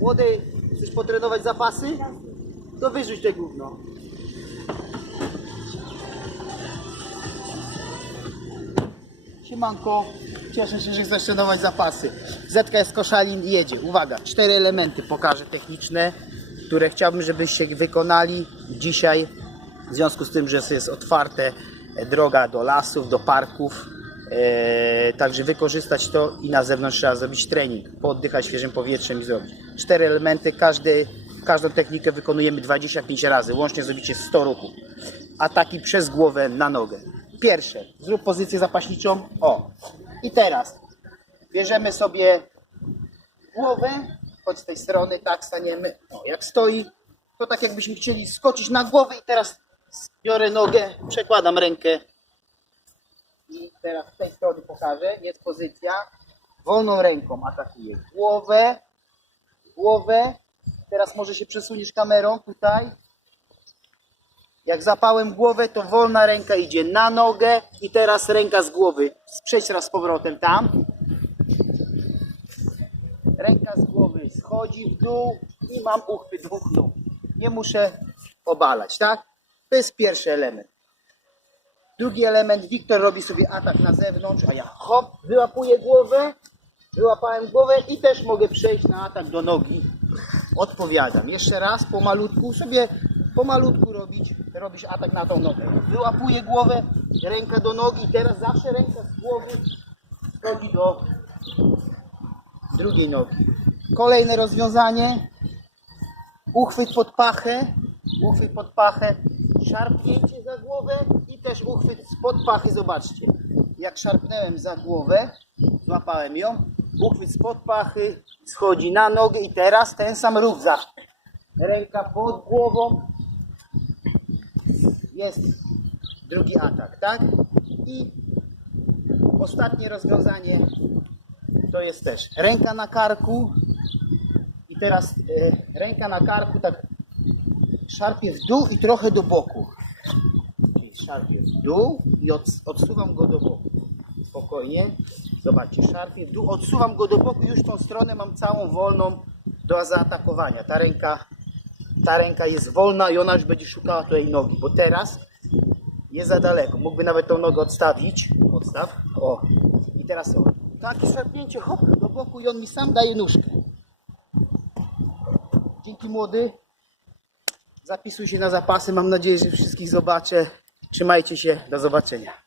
Młody, chcesz potrenować zapasy? To wyrzuć te gówno. Siemanko, cieszę się, że chcesz trenować zapasy. ZKS Koszalin jedzie. Uwaga, cztery elementy pokażę techniczne, które chciałbym, żebyście wykonali dzisiaj. W związku z tym, że jest otwarte droga do lasów, do parków. E, także wykorzystać to i na zewnątrz trzeba zrobić trening, pooddychać świeżym powietrzem i zrobić. Cztery elementy, każdy, każdą technikę wykonujemy 25 razy, łącznie zrobicie 100 ruchów. Ataki przez głowę na nogę. Pierwsze, zrób pozycję zapaśniczą. O. I teraz bierzemy sobie głowę, chodź z tej strony, tak staniemy. O, jak stoi, to tak jakbyśmy chcieli skoczyć na głowę i teraz biorę nogę, przekładam rękę i teraz z tej strony pokażę, jest pozycja. Wolną ręką atakuję głowę, głowę. Teraz może się przesuniesz kamerą tutaj. Jak zapałem głowę, to wolna ręka idzie na nogę i teraz ręka z głowy. Przejdź raz z powrotem tam. Ręka z głowy schodzi w dół i mam uchwyt dwóch nóg. Nie muszę obalać, tak? To jest pierwszy element. Drugi element, Wiktor robi sobie atak na zewnątrz, a ja hop, wyłapuję głowę, wyłapałem głowę i też mogę przejść na atak do nogi. Odpowiadam. Jeszcze raz, pomalutku, sobie pomalutku robić, robisz atak na tą nogę. Wyłapuję głowę, ręka do nogi teraz zawsze ręka z głowy schodzi do drugiej nogi. Kolejne rozwiązanie, uchwyt pod pachę, uchwyt pod pachę, szarpnięcie za głowę i też uchwyt spod pachy. Zobaczcie, jak szarpnąłem za głowę, złapałem ją, uchwyt spod pachy schodzi na nogę i teraz ten sam ruch za ręka pod głową. Jest drugi atak, tak? I ostatnie rozwiązanie to jest też ręka na karku i teraz e, ręka na karku tak szarpię w dół i trochę do boku. Czyli szarpię w dół i od, odsuwam go do boku. Spokojnie. Zobaczcie, szarpię w dół, odsuwam go do boku i już tą stronę mam całą wolną do zaatakowania. Ta ręka, ta ręka jest wolna i ona już będzie szukała tutaj nogi, bo teraz jest za daleko. Mógłby nawet tą nogę odstawić. Odstaw. O. I teraz o. Takie szarpnięcie, hop, do boku i on mi sam daje nóżkę. Dzięki młody. Zapisuj się na zapasy. Mam nadzieję, że wszystkich zobaczę. Trzymajcie się. Do zobaczenia.